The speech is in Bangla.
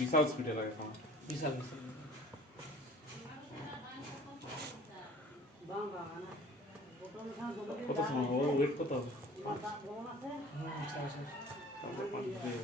বিশাল স্পিডে লাগে এখন। বিশাল বিশাল কত সময় হবে? ওয়েট কত হবে? হুম, আচ্ছা আচ্ছা তাহলে 5 দিয়ে